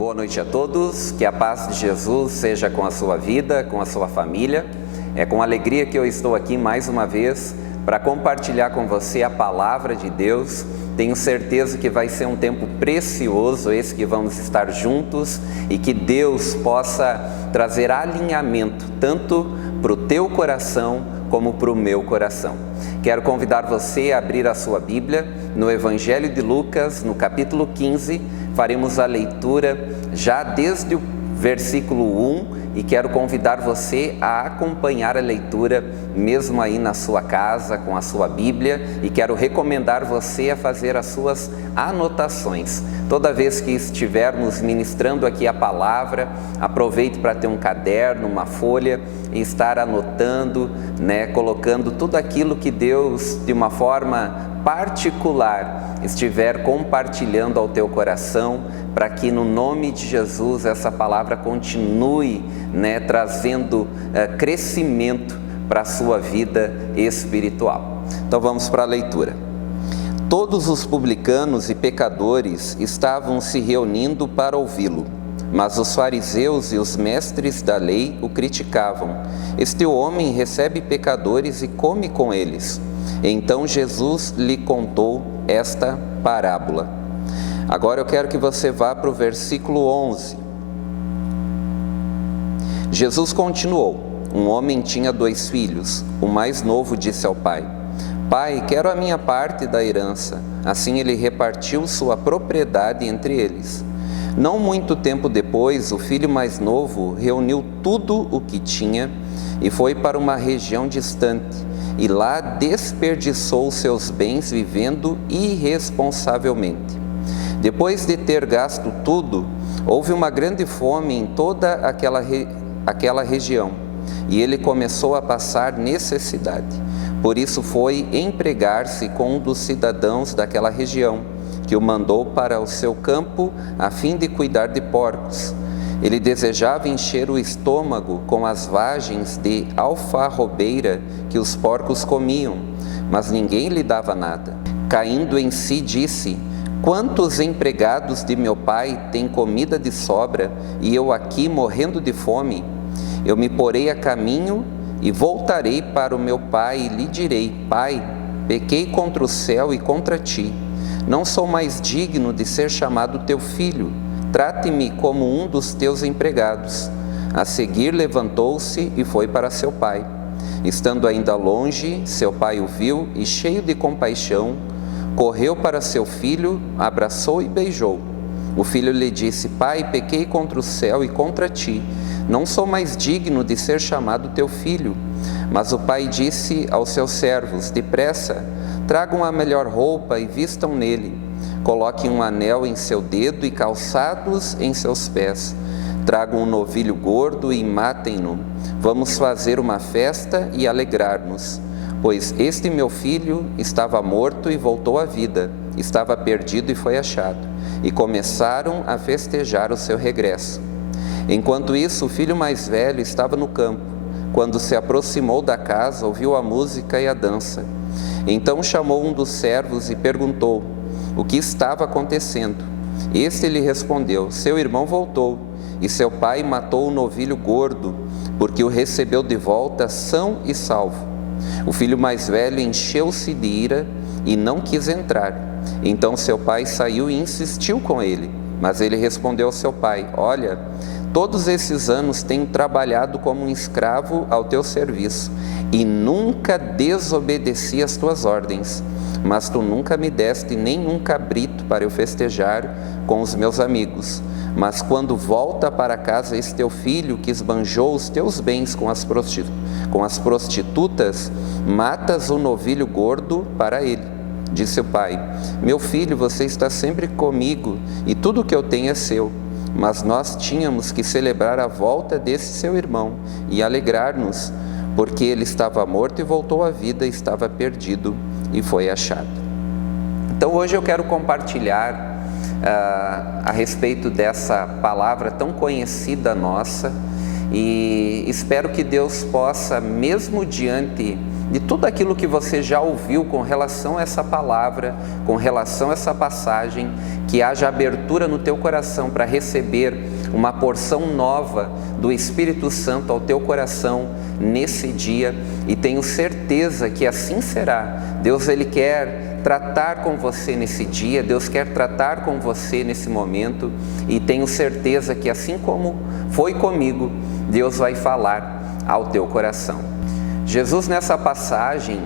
Boa noite a todos, que a paz de Jesus seja com a sua vida, com a sua família. É com alegria que eu estou aqui mais uma vez para compartilhar com você a palavra de Deus. Tenho certeza que vai ser um tempo precioso esse que vamos estar juntos e que Deus possa trazer alinhamento tanto para o teu coração como para o meu coração. Quero convidar você a abrir a sua Bíblia no Evangelho de Lucas, no capítulo 15, faremos a leitura já desde o versículo 1 e quero convidar você a acompanhar a leitura mesmo aí na sua casa, com a sua Bíblia, e quero recomendar você a fazer as suas anotações. Toda vez que estivermos ministrando aqui a palavra, aproveite para ter um caderno, uma folha e estar anotando, colocando tudo aquilo que Deus, de uma forma particular, estiver compartilhando ao teu coração, para que no nome de Jesus essa palavra continue trazendo crescimento para a sua vida espiritual. Então vamos para a leitura. Todos os publicanos e pecadores estavam se reunindo para ouvi-lo, mas os fariseus e os mestres da lei o criticavam. Este homem recebe pecadores e come com eles. Então Jesus lhe contou esta parábola. Agora eu quero que você vá para o versículo 11. Jesus continuou: um homem tinha 2 filhos. O mais novo disse ao pai: Pai, quero a minha parte da herança. Assim ele repartiu sua propriedade entre eles. Não muito tempo depois, o filho mais novo reuniu tudo o que tinha e foi para uma região distante, e lá desperdiçou seus bens vivendo irresponsavelmente. Depois de ter gasto tudo, houve uma grande fome em toda aquela região, e ele começou a passar necessidade. Por isso foi empregar-se com um dos cidadãos daquela região, que o mandou para o seu campo a fim de cuidar de porcos. Ele desejava encher o estômago com as vagens de alfarrobeira que os porcos comiam, mas ninguém lhe dava nada. Caindo em si, disse: Quantos empregados de meu pai têm comida de sobra e eu aqui morrendo de fome? Eu me porei a caminho e voltarei para o meu pai e lhe direi: Pai, pequei contra o céu e contra ti. Não sou mais digno de ser chamado teu filho. Trate-me como um dos teus empregados. A seguir levantou-se e foi para seu pai. Estando ainda longe, seu pai o viu e, cheio de compaixão, correu para seu filho, abraçou e beijou. O filho lhe disse: Pai, pequei contra o céu e contra ti. Não sou mais digno de ser chamado teu filho. Mas o pai disse aos seus servos: Depressa, tragam a melhor roupa e vistam nele. Coloquem um anel em seu dedo e calçados em seus pés. Tragam um novilho gordo e matem-no. Vamos fazer uma festa e alegrar-nos. Pois este meu filho estava morto e voltou à vida, estava perdido e foi achado. E começaram a festejar o seu regresso. Enquanto isso, o filho mais velho estava no campo. Quando se aproximou da casa, ouviu a música e a dança. Então chamou um dos servos e perguntou o que estava acontecendo. Este lhe respondeu: Seu irmão voltou, e seu pai matou o novilho gordo, porque o recebeu de volta são e salvo. O filho mais velho encheu-se de ira e não quis entrar. Então seu pai saiu e insistiu com ele. Mas ele respondeu ao seu pai: Olha, todos esses anos tenho trabalhado como um escravo ao teu serviço e nunca desobedeci às tuas ordens. Mas tu nunca me deste nenhum cabrito para eu festejar com os meus amigos. Mas quando volta para casa esse teu filho que esbanjou os teus bens com as prostitutas, matas o novilho gordo para ele. Disse o pai: Meu filho, você está sempre comigo e tudo o que eu tenho é seu. Mas nós tínhamos que celebrar a volta desse seu irmão e alegrar-nos, porque ele estava morto e voltou à vida, estava perdido e foi achado. Então hoje eu quero compartilhar a respeito dessa palavra tão conhecida nossa, e espero que Deus possa, mesmo diante de tudo aquilo que você já ouviu com relação a essa palavra, com relação a essa passagem, que haja abertura no teu coração para receber uma porção nova do Espírito Santo ao teu coração nesse dia, e tenho certeza que assim será. Deus, Ele quer tratar com você nesse dia, Deus quer tratar com você nesse momento, e tenho certeza que assim como foi comigo, Deus vai falar ao teu coração. Jesus, nessa passagem,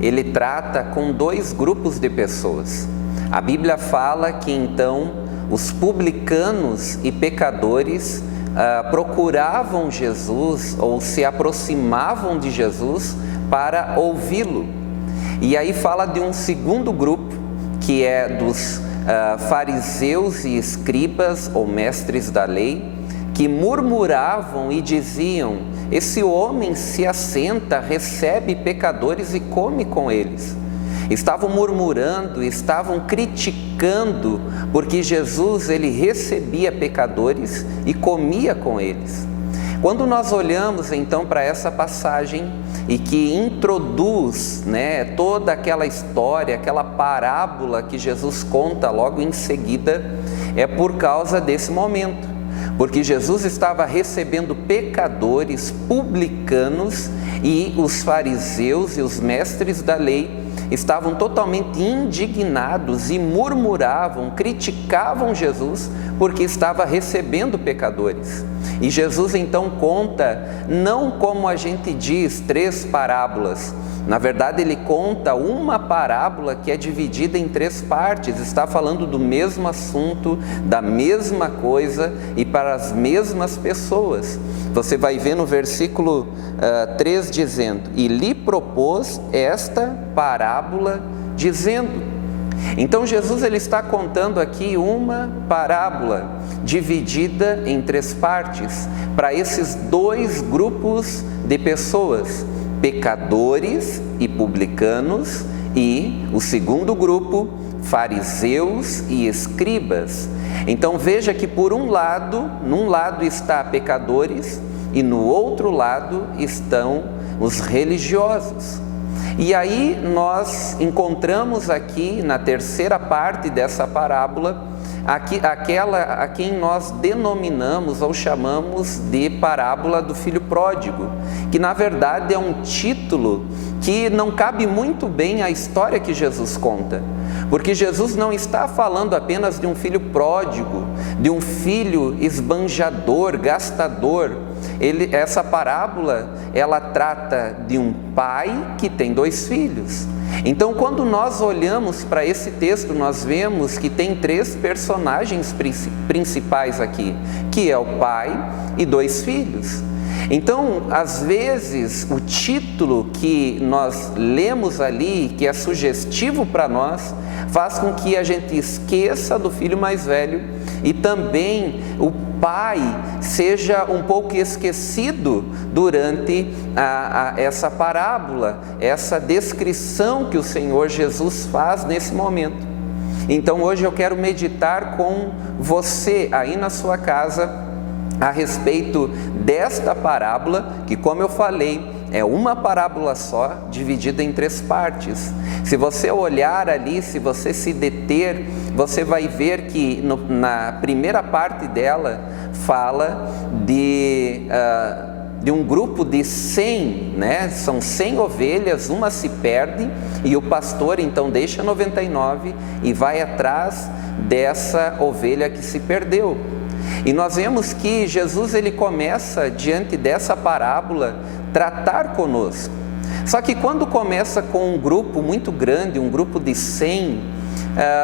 Ele trata com dois grupos de pessoas. A Bíblia fala que então os publicanos e pecadores procuravam Jesus ou se aproximavam de Jesus para ouvi-lo. E aí fala de um segundo grupo, que é dos fariseus e escribas ou mestres da lei, que murmuravam e diziam: esse homem se assenta, recebe pecadores e come com eles. Estavam murmurando, estavam criticando, porque Jesus, Ele recebia pecadores e comia com eles. Quando nós olhamos então para essa passagem e que introduz, toda aquela história, aquela parábola que Jesus conta logo em seguida, é por causa desse momento. Porque Jesus estava recebendo pecadores, publicanos, e os fariseus e os mestres da lei estavam totalmente indignados e murmuravam, criticavam Jesus porque estava recebendo pecadores. E Jesus então conta, não como a gente diz, 3 parábolas. Na verdade, Ele conta uma parábola que é dividida em 3 partes, está falando do mesmo assunto, da mesma coisa e para as mesmas pessoas. Você vai ver no versículo 3 dizendo: e lhe propôs esta parábola dizendo. Então Jesus, ele está contando aqui uma parábola dividida em 3 partes para esses 2 grupos de pessoas: pecadores e publicanos, e o segundo grupo, fariseus e escribas. Então veja que num lado está pecadores e no outro lado estão os religiosos. E aí nós encontramos aqui na terceira parte dessa parábola, aquela a quem nós denominamos ou chamamos de parábola do filho pródigo, que na verdade é um título que não cabe muito bem à história que Jesus conta, porque Jesus não está falando apenas de um filho pródigo, de um filho esbanjador, gastador. Essa parábola, ela trata de um pai que tem 2 filhos. Então, quando nós olhamos para esse texto, nós vemos que tem 3 personagens principais aqui, que é o pai e 2 filhos. Então, às vezes, o título que nós lemos ali, que é sugestivo para nós, faz com que a gente esqueça do filho mais velho, e também o pai seja um pouco esquecido durante essa parábola, essa descrição que o Senhor Jesus faz nesse momento. Então hoje eu quero meditar com você aí na sua casa a respeito desta parábola, que, como eu falei, é uma parábola só, dividida em 3 partes. Se você olhar ali, se você se deter, você vai ver que na primeira parte dela fala de um grupo de 100, são 100 ovelhas, uma se perde, e o pastor então deixa 99 e vai atrás dessa ovelha que se perdeu. E nós vemos que Jesus, ele começa, diante dessa parábola, tratar conosco. Só que quando começa com um grupo muito grande, um grupo de 100,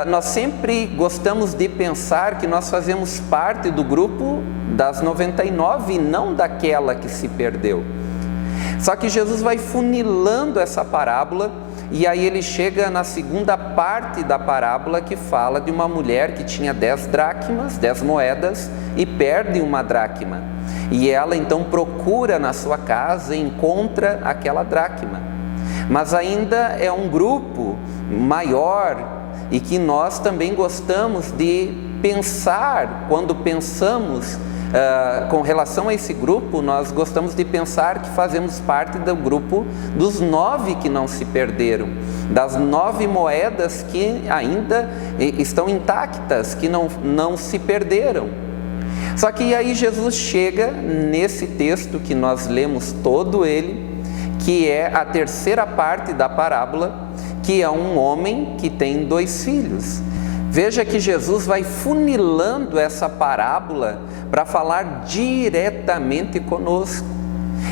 nós sempre gostamos de pensar que nós fazemos parte do grupo das 99 e não daquela que se perdeu. Só que Jesus vai funilando essa parábola, e aí ele chega na segunda parte da parábola, que fala de uma mulher que tinha 10 dracmas, 10 moedas, e perde uma dracma. E ela então procura na sua casa e encontra aquela dracma. Mas ainda é um grupo maior, e que nós também gostamos de pensar, quando pensamos com relação a esse grupo, nós gostamos de pensar que fazemos parte do grupo dos 9 que não se perderam, das 9 moedas que ainda estão intactas, que não se perderam. Só que aí Jesus chega nesse texto que nós lemos todo ele, que é a terceira parte da parábola, que é um homem que tem 2 filhos. Veja que Jesus vai funilando essa parábola para falar diretamente conosco.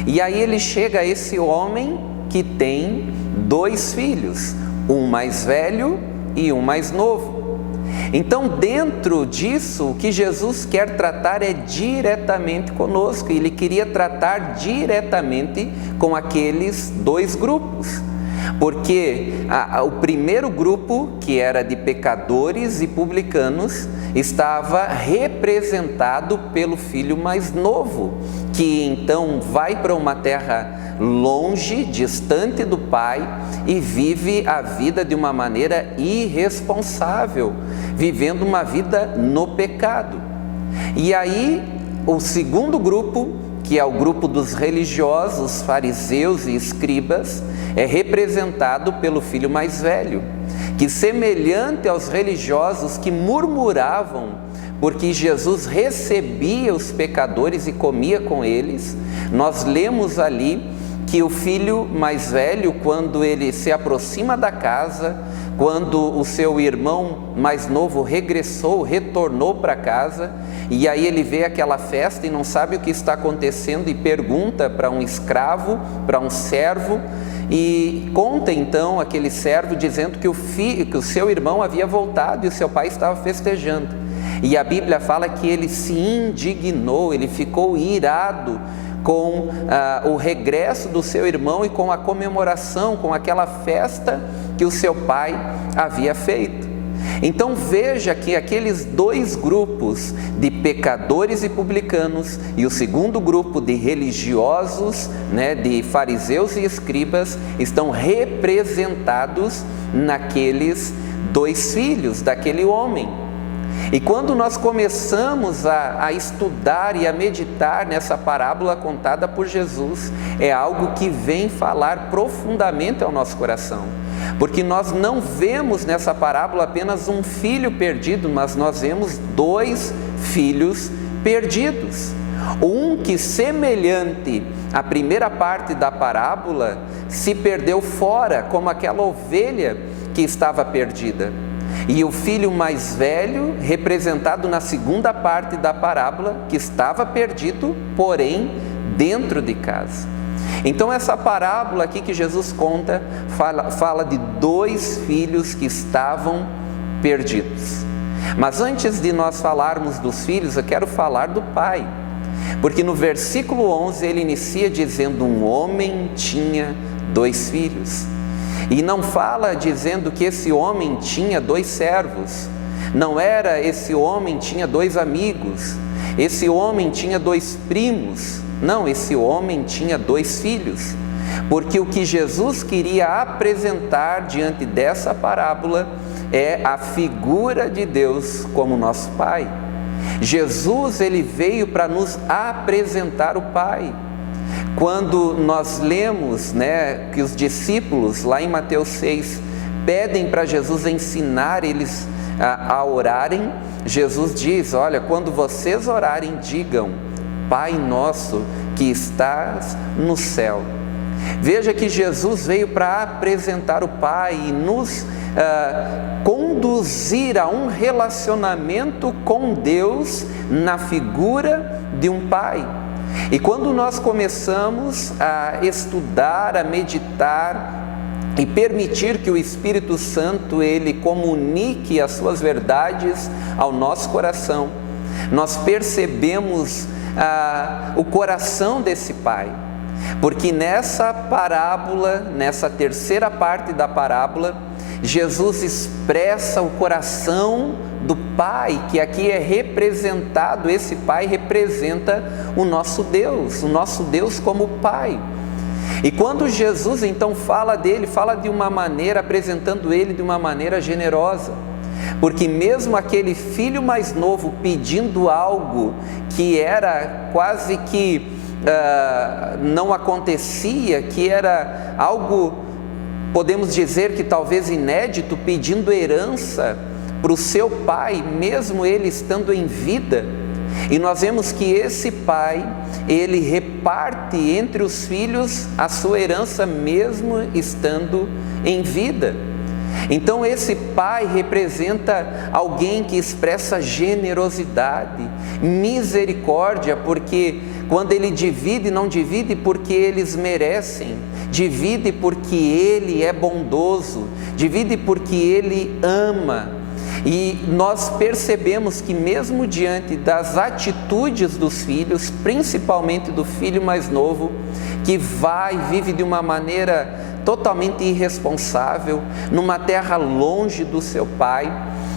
E aí ele chega a esse homem que tem 2 filhos, um mais velho e um mais novo. Então, dentro disso, o que Jesus quer tratar é diretamente conosco. Ele queria tratar diretamente com aqueles 2 grupos. Porque o primeiro grupo, que era de pecadores e publicanos, estava representado pelo filho mais novo, que então vai para uma terra longe, distante do pai, e vive a vida de uma maneira irresponsável, vivendo uma vida no pecado. E aí, o segundo grupo, que é o grupo dos religiosos, fariseus e escribas, é representado pelo filho mais velho, que, semelhante aos religiosos que murmuravam porque Jesus recebia os pecadores e comia com eles, nós lemos ali que o filho mais velho, quando ele se aproxima da casa, quando o seu irmão mais novo retornou para casa, e aí ele vê aquela festa e não sabe o que está acontecendo e pergunta para um escravo, para um servo, e conta então aquele servo dizendo que o seu irmão havia voltado e o seu pai estava festejando. E a Bíblia fala que ele se indignou, ele ficou irado com o regresso do seu irmão e com a comemoração, com aquela festa que o seu pai havia feito. Então veja que aqueles 2 grupos de pecadores e publicanos e o segundo grupo de religiosos, de fariseus e escribas, estão representados naqueles 2 filhos daquele homem. E quando nós começamos a estudar e a meditar nessa parábola contada por Jesus, é algo que vem falar profundamente ao nosso coração. Porque nós não vemos nessa parábola apenas um filho perdido, mas nós vemos 2 filhos perdidos. Um que, semelhante à primeira parte da parábola, se perdeu fora, como aquela ovelha que estava perdida. E o filho mais velho, representado na segunda parte da parábola, que estava perdido, porém, dentro de casa. Então essa parábola aqui que Jesus conta, fala de 2 filhos que estavam perdidos. Mas antes de nós falarmos dos filhos, eu quero falar do pai. Porque no versículo 11 ele inicia dizendo: um homem tinha 2 filhos. E não fala dizendo que esse homem tinha 2 servos, não era esse homem tinha 2 amigos, esse homem tinha 2 primos, não, esse homem tinha 2 filhos, porque o que Jesus queria apresentar diante dessa parábola é a figura de Deus como nosso Pai. Jesus, ele veio para nos apresentar o Pai. Quando nós lemos, que os discípulos, lá em Mateus 6, pedem para Jesus ensinar eles a orarem, Jesus diz: olha, quando vocês orarem, digam: Pai nosso que estás no céu. Veja que Jesus veio para apresentar o Pai e nos conduzir a um relacionamento com Deus na figura de um Pai. E quando nós começamos a estudar, a meditar e permitir que o Espírito Santo ele comunique as suas verdades ao nosso coração, nós percebemos o coração desse Pai. Porque nessa parábola, nessa terceira parte da parábola, Jesus expressa o coração do Pai, que aqui é representado, esse Pai representa o nosso Deus como Pai. E quando Jesus então fala dele, fala de uma maneira, apresentando ele de uma maneira generosa, porque mesmo aquele filho mais novo pedindo algo que era quase que não acontecia, que era algo, podemos dizer que talvez inédito, pedindo herança para o seu pai, mesmo ele estando em vida. E nós vemos que esse pai, ele reparte entre os filhos a sua herança mesmo estando em vida. Então esse pai representa alguém que expressa generosidade, misericórdia, porque quando ele divide, não divide porque eles merecem, divide porque ele é bondoso, divide porque ele ama. E nós percebemos que mesmo diante das atitudes dos filhos, principalmente do filho mais novo, que vive de uma maneira totalmente irresponsável, numa terra longe do seu pai,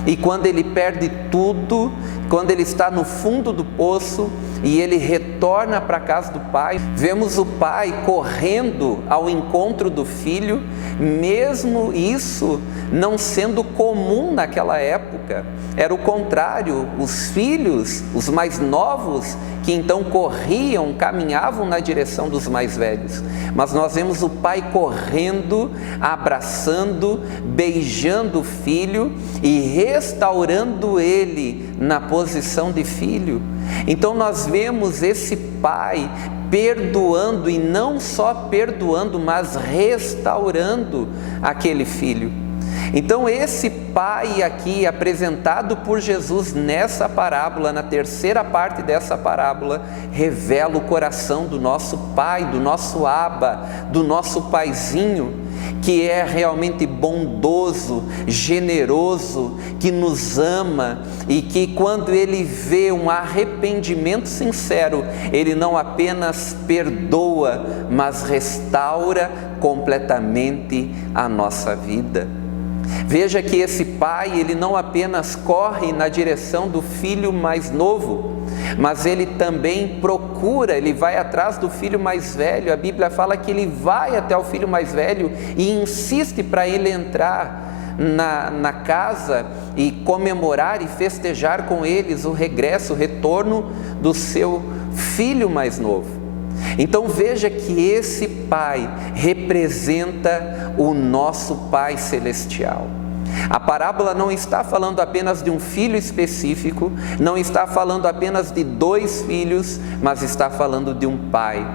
e quando ele perde tudo, quando ele está no fundo do poço e ele retorna para a casa do pai, vemos o pai correndo ao encontro do filho, mesmo isso não sendo comum naquela época. Era o contrário, os filhos, os mais novos, que então corriam, caminhavam na direção dos mais velhos. Mas nós vemos o pai correndo, abraçando, beijando o filho e restaurando ele na posição de filho. Então nós vemos esse pai perdoando, e não só perdoando, mas restaurando aquele filho. Então esse pai aqui, apresentado por Jesus nessa parábola, na terceira parte dessa parábola, revela o coração do nosso pai, do nosso Abba, do nosso paizinho, que é realmente bondoso, generoso, que nos ama, e que quando ele vê um arrependimento sincero, ele não apenas perdoa, mas restaura completamente a nossa vida. Veja que esse pai, ele não apenas corre na direção do filho mais novo, mas ele também procura, ele vai atrás do filho mais velho. A Bíblia fala que ele vai até o filho mais velho e insiste para ele entrar na casa e comemorar e festejar com eles o regresso, o retorno do seu filho mais novo. Então veja que esse pai representa o nosso Pai Celestial. A parábola não está falando apenas de um filho específico, não está falando apenas de dois filhos, mas está falando de um pai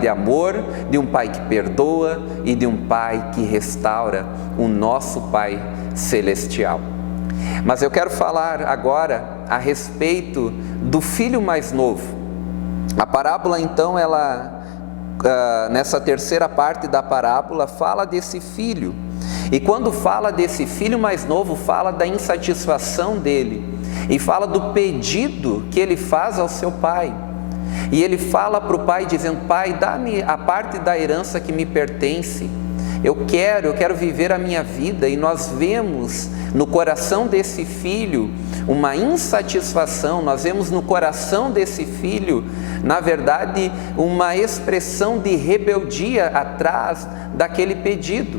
de amor, de um pai que perdoa e de um pai que restaura, o nosso Pai Celestial. Mas eu quero falar agora a respeito do filho mais novo. A parábola então, nessa terceira parte da parábola, fala desse filho. E quando fala desse filho mais novo, fala da insatisfação dele e fala do pedido que ele faz ao seu pai. E ele fala para o pai dizendo: pai, dá-me a parte da herança que me pertence. Eu quero viver a minha vida. E nós vemos no coração desse filho uma insatisfação, nós vemos no coração desse filho, na verdade, uma expressão de rebeldia atrás daquele pedido.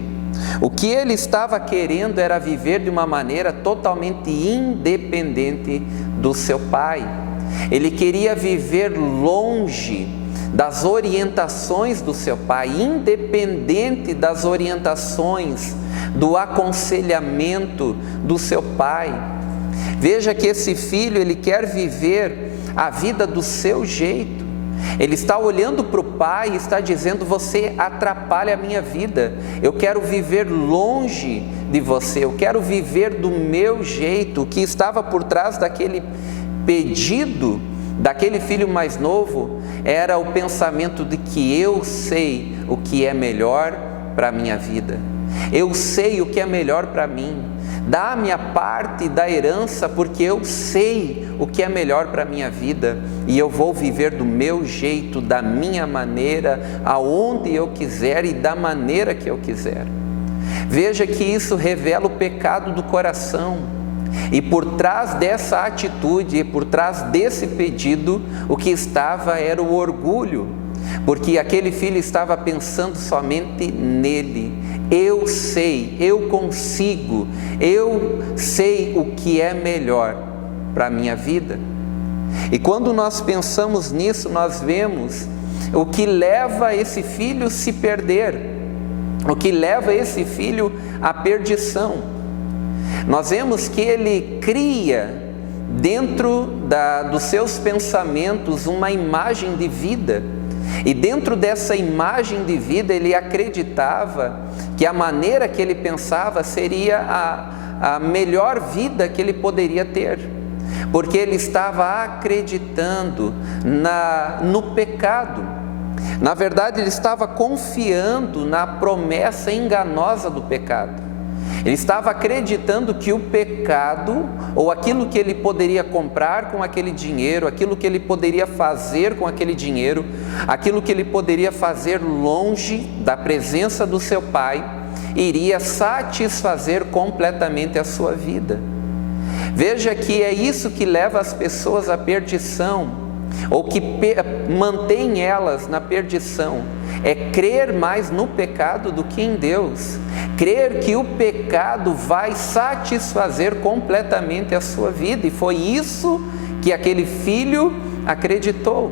O que ele estava querendo era viver de uma maneira totalmente independente do seu pai. Ele queria viver longe das orientações do seu pai, independente das orientações, do aconselhamento do seu pai. Veja que esse filho, ele quer viver a vida do seu jeito. Ele está olhando para o pai e está dizendo: você atrapalha a minha vida, eu quero viver longe de você, eu quero viver do meu jeito. O que estava por trás daquele pedido daquele filho mais novo era o pensamento de que eu sei o que é melhor para a minha vida, eu sei o que é melhor para mim, dá-me a parte da herança porque eu sei o que é melhor para a minha vida e eu vou viver do meu jeito, da minha maneira, aonde eu quiser e da maneira que eu quiser. Veja que isso revela o pecado do coração. E por trás dessa atitude, por trás desse pedido, o que estava era o orgulho. porque aquele filho estava pensando somente nele. Eu sei, eu consigo, eu sei o que é melhor para a minha vida. E quando nós pensamos nisso, nós vemos o que leva esse filho a se perder, o que leva esse filho à perdição. Nós vemos que ele cria dentro dos seus pensamentos uma imagem de vida, e dentro dessa imagem de vida ele acreditava que a maneira que ele pensava seria a melhor vida que ele poderia ter, porque ele estava acreditando no pecado. Na verdade, ele estava confiando na promessa enganosa do pecado. Ele estava acreditando que o pecado, ou aquilo que ele poderia comprar com aquele dinheiro, aquilo que ele poderia fazer com aquele dinheiro, aquilo que ele poderia fazer longe da presença do seu pai, iria satisfazer completamente a sua vida. Veja que é isso que leva as pessoas à perdição, ou que mantém elas na perdição, é crer mais no pecado do que em Deus, crer que o pecado vai satisfazer completamente a sua vida, e foi isso que aquele filho acreditou.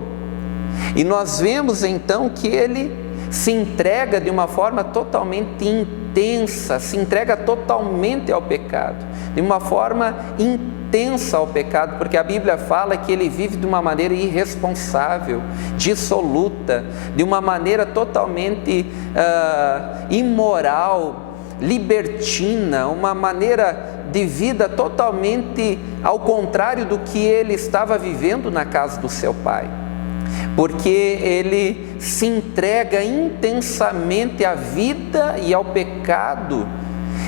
E nós vemos então que ele se entrega de uma forma totalmente intensa, se entrega totalmente ao pecado, de uma forma intensa ao pecado, porque a Bíblia fala que ele vive de uma maneira irresponsável, dissoluta, de uma maneira totalmente imoral, libertina, uma maneira de vida totalmente ao contrário do que ele estava vivendo na casa do seu pai, porque ele se entrega intensamente à vida e ao pecado,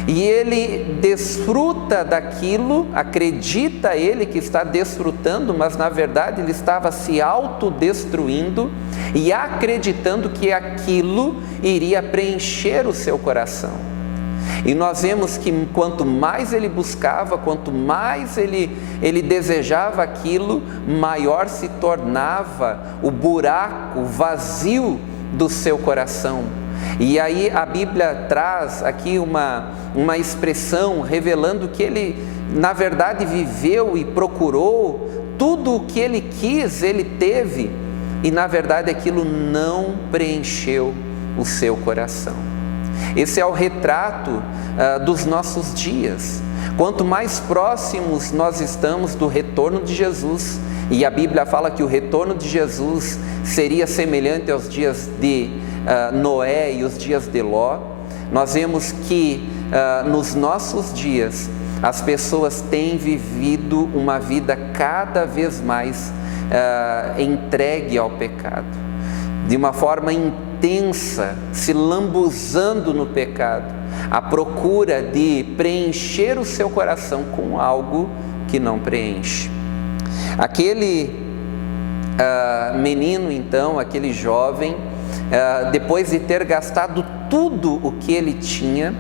e ele desfruta daquilo, acredita ele que está desfrutando, mas na verdade ele estava se autodestruindo e acreditando que aquilo iria preencher o seu coração. E nós vemos que quanto mais ele buscava, quanto mais ele desejava aquilo, maior se tornava o buraco, o vazio do seu coração. E aí a Bíblia traz aqui uma expressão revelando que ele, na verdade, viveu e procurou tudo o que ele quis, ele teve, e na verdade aquilo não preencheu o seu coração. Esse é o retrato dos nossos dias. Quanto mais próximos nós estamos do retorno de Jesus, e a Bíblia fala que o retorno de Jesus seria semelhante aos dias de Noé e os dias de Ló, nós vemos que nos nossos dias as pessoas têm vivido uma vida cada vez mais entregue ao pecado, de uma forma intensa, se lambuzando no pecado, à procura de preencher o seu coração com algo que não preenche. Aquele menino então, aquele jovem, depois de ter gastado tudo o que ele tinha,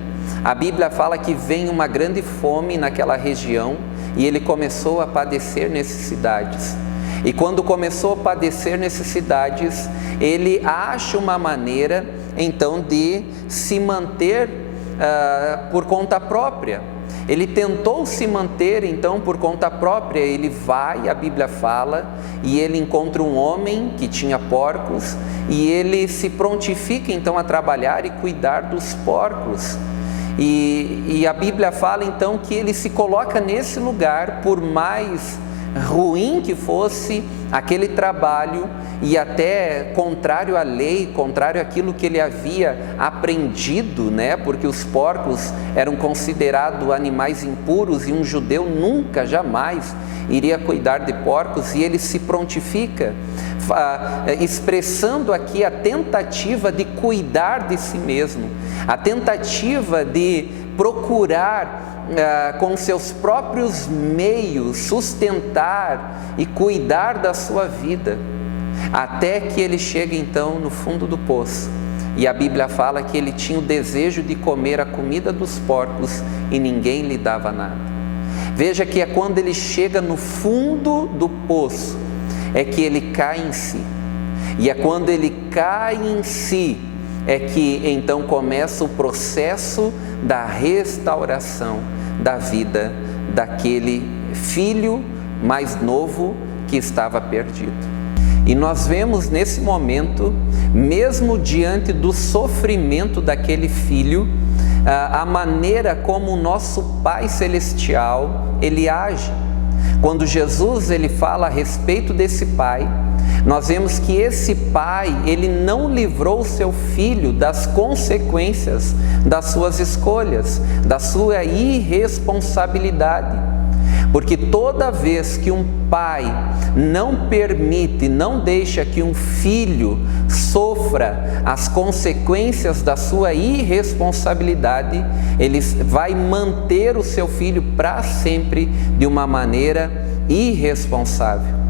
a Bíblia fala que vem uma grande fome naquela região e ele começou a padecer necessidades. E quando começou a padecer necessidades, ele acha uma maneira então de se manter por conta própria. Ele tentou se manter então por conta própria. Ele vai, a Bíblia fala, e ele encontra um homem que tinha porcos, e ele se prontifica então a trabalhar e cuidar dos porcos. E a Bíblia fala então que ele se coloca nesse lugar, por mais ruim que fosse aquele trabalho, e até contrário à lei, contrário àquilo que ele havia aprendido, né? Porque os porcos eram considerados animais impuros e um judeu nunca, jamais iria cuidar de porcos, e ele se prontifica, expressando aqui a tentativa de cuidar de si mesmo, a tentativa de procurar com seus próprios meios sustentar e cuidar da sua vida, até que ele chega então no fundo do poço, e a Bíblia fala que ele tinha o desejo de comer a comida dos porcos e ninguém lhe dava nada. Veja que é quando ele chega no fundo do poço é que ele cai em si, E é quando ele cai em si, é que então começa o processo da restauração da vida daquele filho mais novo que estava perdido. E nós vemos nesse momento, mesmo diante do sofrimento daquele filho, a maneira como o nosso Pai Celestial, ele age. Quando Jesus ele fala a respeito desse pai, nós vemos que esse pai, ele não livrou o seu filho das consequências das suas escolhas, da sua irresponsabilidade. Porque toda vez que um pai não permite, não deixa que um filho sofra as consequências da sua irresponsabilidade, ele vai manter o seu filho para sempre de uma maneira irresponsável.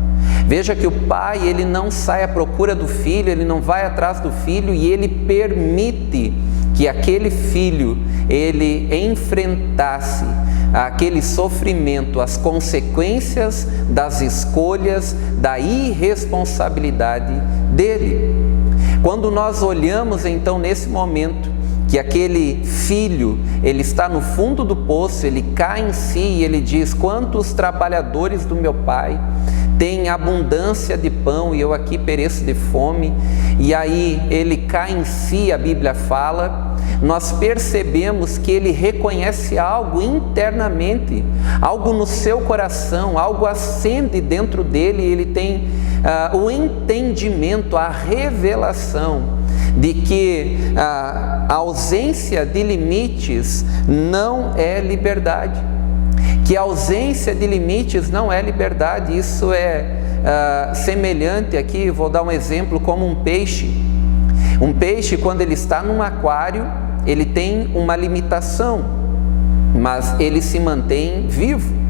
Veja que o pai, ele não sai à procura do filho, ele não vai atrás do filho e ele permite que aquele filho, ele enfrentasse aquele sofrimento, as consequências das escolhas, da irresponsabilidade dele. Quando nós olhamos então nesse momento, que aquele filho, ele está no fundo do poço, ele cai em si e ele diz: quantos trabalhadores do meu pai têm abundância de pão e eu aqui pereço de fome. E aí ele cai em si, a Bíblia fala, nós percebemos que ele reconhece algo internamente, algo no seu coração, algo acende dentro dele, ele tem o entendimento, a revelação de que a ausência de limites não é liberdade, que a ausência de limites não é liberdade. Isso é semelhante aqui, vou dar um exemplo, como um peixe. Um peixe, quando ele está num aquário, ele tem uma limitação, mas ele se mantém vivo.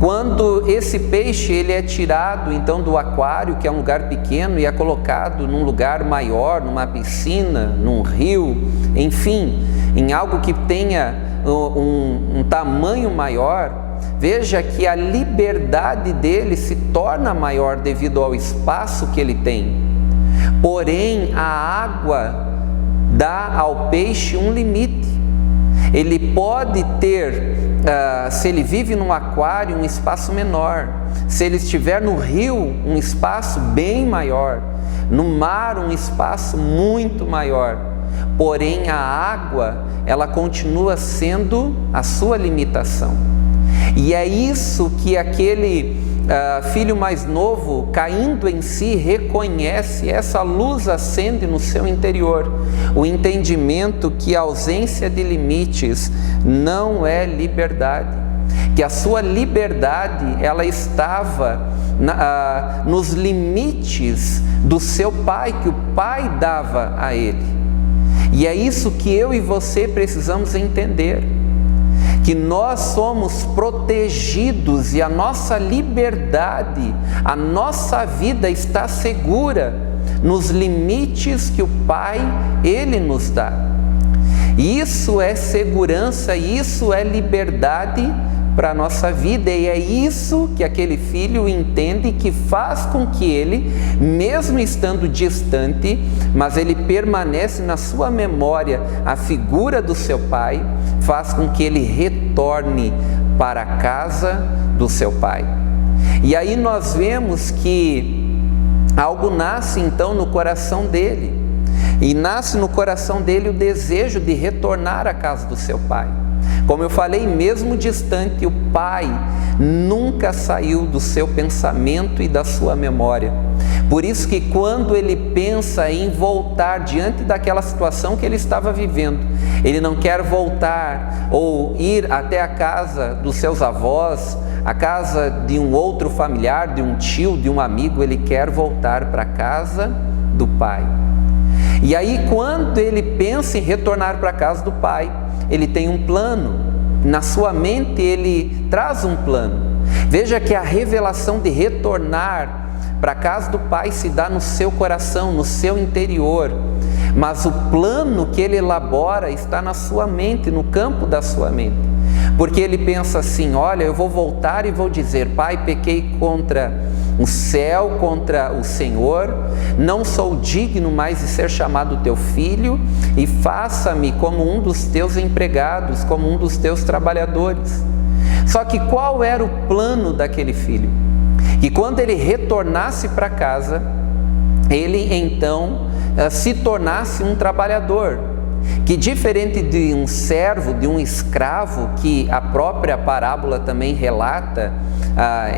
Quando esse peixe ele é tirado então do aquário, que é um lugar pequeno, e é colocado num lugar maior, numa piscina, num rio, enfim, em algo que tenha um tamanho maior, veja que a liberdade dele se torna maior devido ao espaço que ele tem. Porém, a água dá ao peixe um limite. Ele pode ter, se ele vive num aquário, um espaço menor. Se ele estiver no rio, um espaço bem maior. No mar, um espaço muito maior. Porém, a água, ela continua sendo a sua limitação. E é isso que aquele filho mais novo, caindo em si, reconhece. Essa luz acende no seu interior, o entendimento que a ausência de limites não é liberdade, que a sua liberdade, ela estava nos limites do seu pai, que o pai dava a ele. E é isso que eu e você precisamos entender, que nós somos protegidos e a nossa liberdade, a nossa vida está segura nos limites que o Pai, Ele nos dá. Isso é segurança, isso é liberdade para a nossa vida, e é isso que aquele filho entende, que faz com que ele, mesmo estando distante, mas ele permanece na sua memória a figura do seu pai, faz com que ele retorne para a casa do seu pai. E aí nós vemos que algo nasce então no coração dele, e nasce no coração dele o desejo de retornar à casa do seu pai. Como eu falei, mesmo distante, o pai nunca saiu do seu pensamento e da sua memória. Por isso que quando ele pensa em voltar diante daquela situação que ele estava vivendo, ele não quer voltar ou ir até a casa dos seus avós, a casa de um outro familiar, de um tio, de um amigo, ele quer voltar para a casa do pai. E aí, quando ele pensa em retornar para a casa do pai, ele tem um plano, na sua mente ele traz um plano. Veja que a revelação de retornar para a casa do pai se dá no seu coração, no seu interior, mas o plano que ele elabora está na sua mente, no campo da sua mente, porque ele pensa assim: olha, eu vou voltar e vou dizer: pai, pequei contra o céu contra o Senhor, não sou digno mais de ser chamado teu filho, e faça-me como um dos teus empregados, como um dos teus trabalhadores. Só que qual era o plano daquele filho? Que quando ele retornasse para casa, ele então se tornasse um trabalhador, que diferente de um servo, de um escravo, que a própria parábola também relata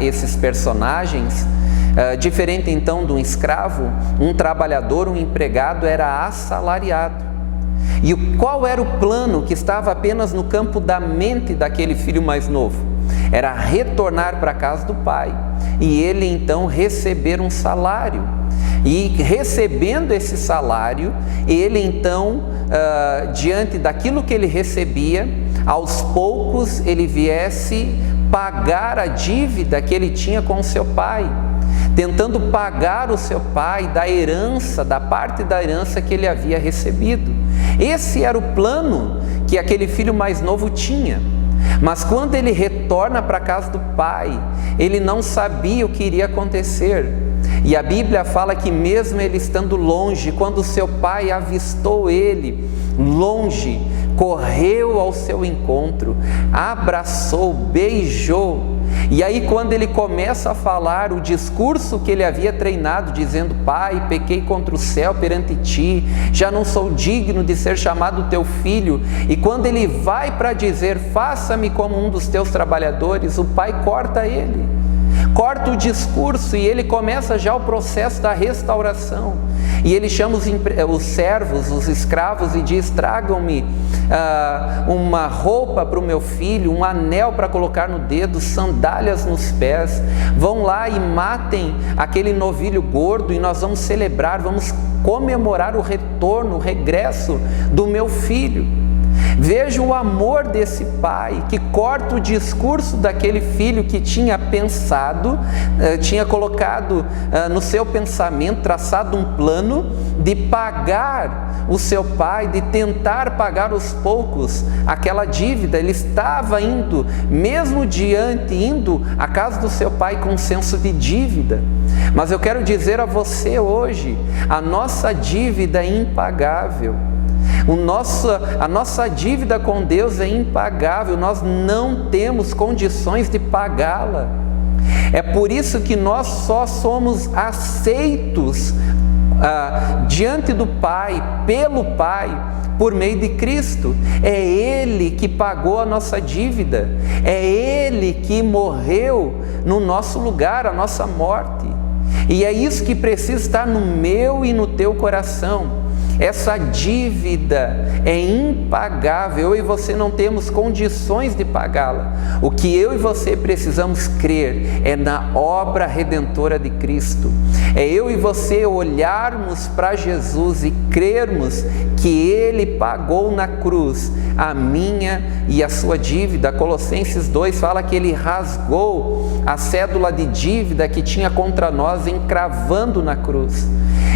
esses personagens, diferente então de um escravo, um trabalhador, um empregado era assalariado. E qual era o plano que estava apenas no campo da mente daquele filho mais novo? Era retornar para a casa do pai e ele então receber um salário. E recebendo esse salário, ele então, diante daquilo que ele recebia, aos poucos ele viesse pagar a dívida que ele tinha com o seu pai, tentando pagar o seu pai da herança, da parte da herança que ele havia recebido. Esse era o plano que aquele filho mais novo tinha. Mas quando ele retorna para a casa do pai, ele não sabia o que iria acontecer. E a Bíblia fala que mesmo ele estando longe, quando seu pai avistou ele longe, correu ao seu encontro, abraçou, beijou. E aí quando ele começa a falar o discurso que ele havia treinado, dizendo: Pai, pequei contra o céu perante ti, já não sou digno de ser chamado teu filho. E quando ele vai para dizer: faça-me como um dos teus trabalhadores, o pai corta ele. Corta o discurso e ele começa já o processo da restauração. E ele chama os servos, os escravos, e diz: tragam-me uma roupa para o meu filho, um anel para colocar no dedo, sandálias nos pés. Vão lá e matem aquele novilho gordo e nós vamos celebrar, vamos comemorar o retorno, o regresso do meu filho. Veja o amor desse pai que corta o discurso daquele filho que tinha pensado, tinha colocado no seu pensamento, traçado um plano de pagar o seu pai, de tentar pagar aos poucos aquela dívida. Ele estava indo, mesmo indo à casa do seu pai com um senso de dívida. Mas eu quero dizer a você hoje, a nossa dívida é impagável. A nossa dívida com Deus é impagável, nós não temos condições de pagá-la. É por isso que nós só somos aceitos diante do Pai, pelo Pai, por meio de Cristo. É Ele que pagou a nossa dívida, é Ele que morreu no nosso lugar, a nossa morte. E é isso que precisa estar no meu e no teu coração. Essa dívida é impagável, eu e você não temos condições de pagá-la. O que eu e você precisamos crer é na obra redentora de Cristo. É eu e você olharmos para Jesus e crermos que Ele pagou na cruz a minha e a sua dívida. Colossenses 2 fala que Ele rasgou a cédula de dívida que tinha contra nós, encravando na cruz.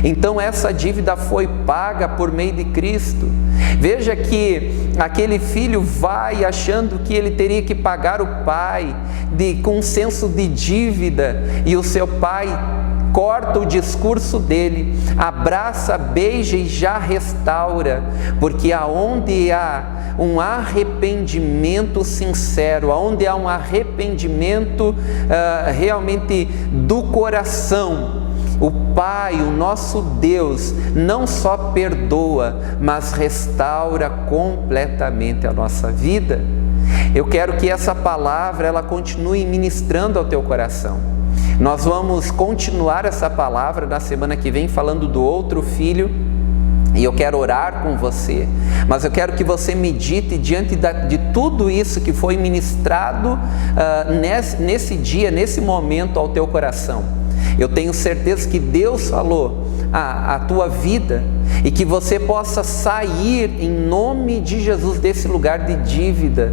Então essa dívida foi paga por meio de Cristo. Veja que aquele filho vai achando que ele teria que pagar o pai com um senso de dívida, e o seu pai corta o discurso dele, abraça, beija e já restaura, porque aonde há um arrependimento sincero, aonde há um arrependimento realmente do coração, o Pai, o nosso Deus, não só perdoa, mas restaura completamente a nossa vida. Eu quero que essa palavra ela continue ministrando ao teu coração. Nós vamos continuar essa palavra na semana que vem falando do outro filho, e eu quero orar com você, mas eu quero que você medite diante de tudo isso que foi ministrado nesse dia, nesse momento ao teu coração. Eu tenho certeza que Deus falou a tua vida, e que você possa sair em nome de Jesus desse lugar de dívida,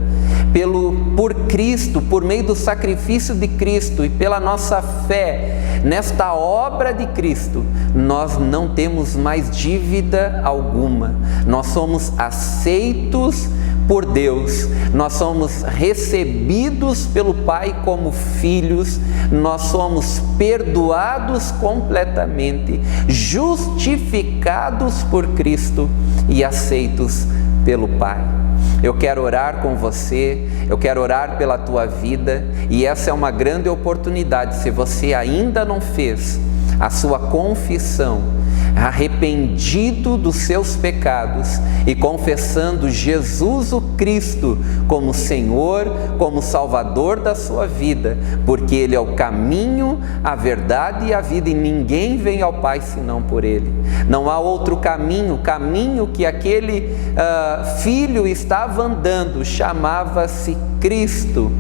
por Cristo, por meio do sacrifício de Cristo e pela nossa fé nesta obra de Cristo. Nós não temos mais dívida alguma, nós somos aceitos por Deus, nós somos recebidos pelo Pai como filhos, nós somos perdoados completamente, justificados por Cristo e aceitos pelo Pai. Eu quero orar com você, eu quero orar pela tua vida, e essa é uma grande oportunidade. Se você ainda não fez a sua confissão, arrependido dos seus pecados e confessando Jesus o Cristo como Senhor, como Salvador da sua vida, porque Ele é o caminho, a verdade e a vida, e ninguém vem ao Pai senão por Ele. Não há outro caminho, caminho que aquele filho estava andando, chamava-se Cristo,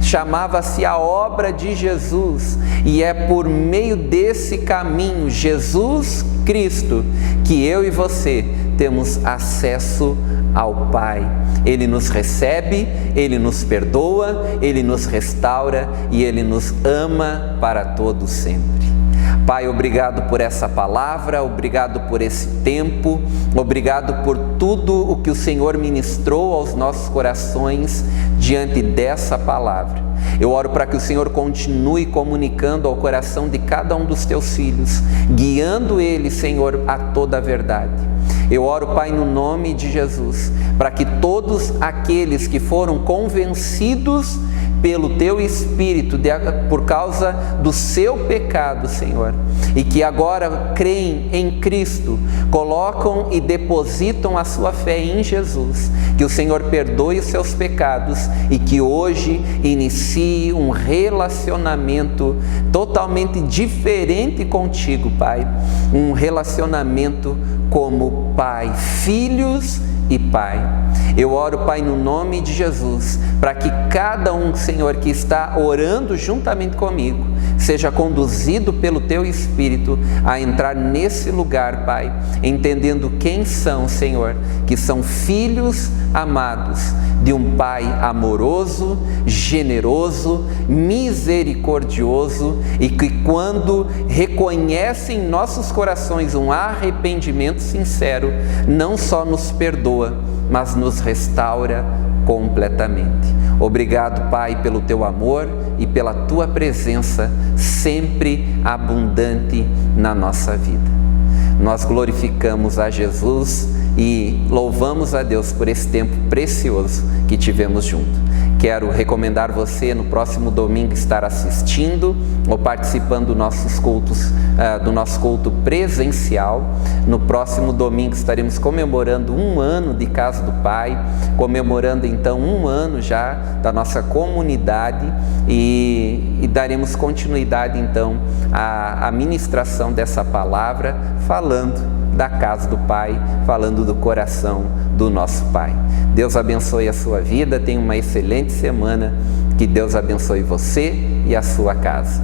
chamava-se a obra de Jesus, e é por meio desse caminho, Jesus Cristo, que eu e você temos acesso ao Pai. Ele nos recebe, Ele nos perdoa, Ele nos restaura e Ele nos ama para todo sempre. Pai, obrigado por essa palavra, obrigado por esse tempo, obrigado por tudo o que o Senhor ministrou aos nossos corações diante dessa palavra. Eu oro para que o Senhor continue comunicando ao coração de cada um dos teus filhos, guiando ele, Senhor, a toda a verdade. Eu oro, Pai, no nome de Jesus, para que todos aqueles que foram convencidos pelo Teu Espírito, por causa do seu pecado, Senhor, e que agora creem em Cristo, colocam e depositam a sua fé em Jesus, que o Senhor perdoe os seus pecados e que hoje inicie um relacionamento totalmente diferente contigo, Pai, um relacionamento como Pai, filhos e Pai. Eu oro, Pai, no nome de Jesus, para que cada um, Senhor, que está orando juntamente comigo, seja conduzido pelo Teu Espírito a entrar nesse lugar, Pai, entendendo quem são, Senhor, que são filhos amados de um Pai amoroso, generoso, misericordioso, e que quando reconhecem em nossos corações um arrependimento sincero, não só nos perdoa, mas nos restaura completamente. Obrigado, Pai, pelo Teu amor e pela Tua presença sempre abundante na nossa vida. Nós glorificamos a Jesus e louvamos a Deus por esse tempo precioso que tivemos junto. Quero recomendar você no próximo domingo estar assistindo ou participando dos nossos cultos, do nosso culto presencial. No próximo domingo estaremos comemorando 1 ano de Casa do Pai, comemorando então 1 ano já da nossa comunidade e daremos continuidade então à ministração dessa palavra, falando da casa do Pai, falando do coração do nosso Pai. Deus abençoe a sua vida, tenha uma excelente semana, que Deus abençoe você e a sua casa.